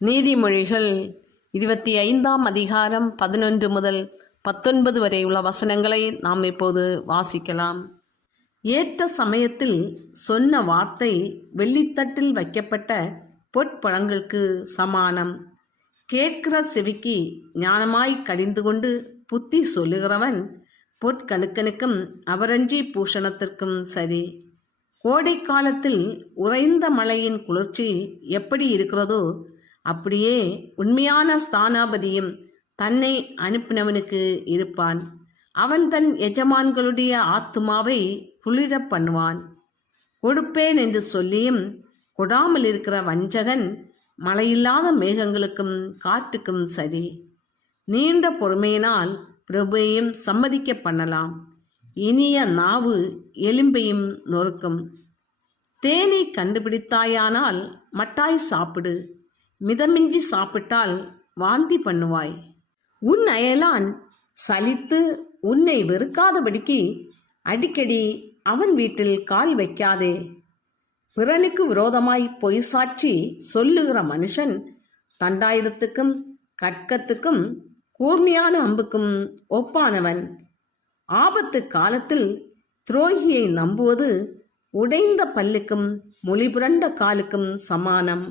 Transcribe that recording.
நீதிமொழிகள் 25ஆம் அதிகாரம் 11 முதல் 19 வரை உள்ள வசனங்களை நாம் இப்போது வாசிக்கலாம். ஏற்ற சமயத்தில் சொன்ன வார்த்தை வெள்ளித்தட்டில் வைக்கப்பட்ட பொற்பழங்களுக்கு சமானம். கேட்கிற செவிக்கு ஞானமாய் கடிந்து கொண்டு புத்தி சொல்லுகிறவன் பொற்கணுக்கனுக்கும் அவரஞ்சி பூஷணத்திற்கும் சரி. கோடை காலத்தில் உறைந்த மழையின் குளிர்ச்சி எப்படி இருக்கிறதோ அப்படியே உண்மையான ஸ்தானாபதியும் தன்னை அனுப்பினவனுக்கு இருப்பான். அவன் தன் எஜமான்களுடைய ஆத்துமாவை குளிர பண்ணுவான். கொடுப்பேன் என்று சொல்லியும் கொடாமல் இருக்கிற வஞ்சகன் மழையில்லாத மேகங்களுக்கும் காற்றுக்கும் சரி. நீண்ட பொறுமையினால் பிரபுவையும் சம்மதிக்க பண்ணலாம். இனிய நாவு எலும்பையும் நொறுக்கும். தேனை கண்டுபிடித்தாயானால் மட்டாய் சாப்பிடு, மிதமிஞ்சி சாப்பிட்டால் வாந்தி பண்ணுவாய். உன் அயலான் சலித்து உன்னை வெறுக்காதபடிக்கு அடிக்கடி அவன் வீட்டில் கால் வைக்காதே. பிறனுக்கு விரோதமாய் பொய் சாட்சி சொல்லுகிற மனுஷன் தண்டாயுதத்துக்கும் கற்கத்துக்கும் கூர்மையான அம்புக்கும் ஒப்பானவன். ஆபத்து காலத்தில் துரோகியை நம்புவது உடைந்த பல்லுக்கும் மொழிபுரண்ட காலுக்கும் சமானம்.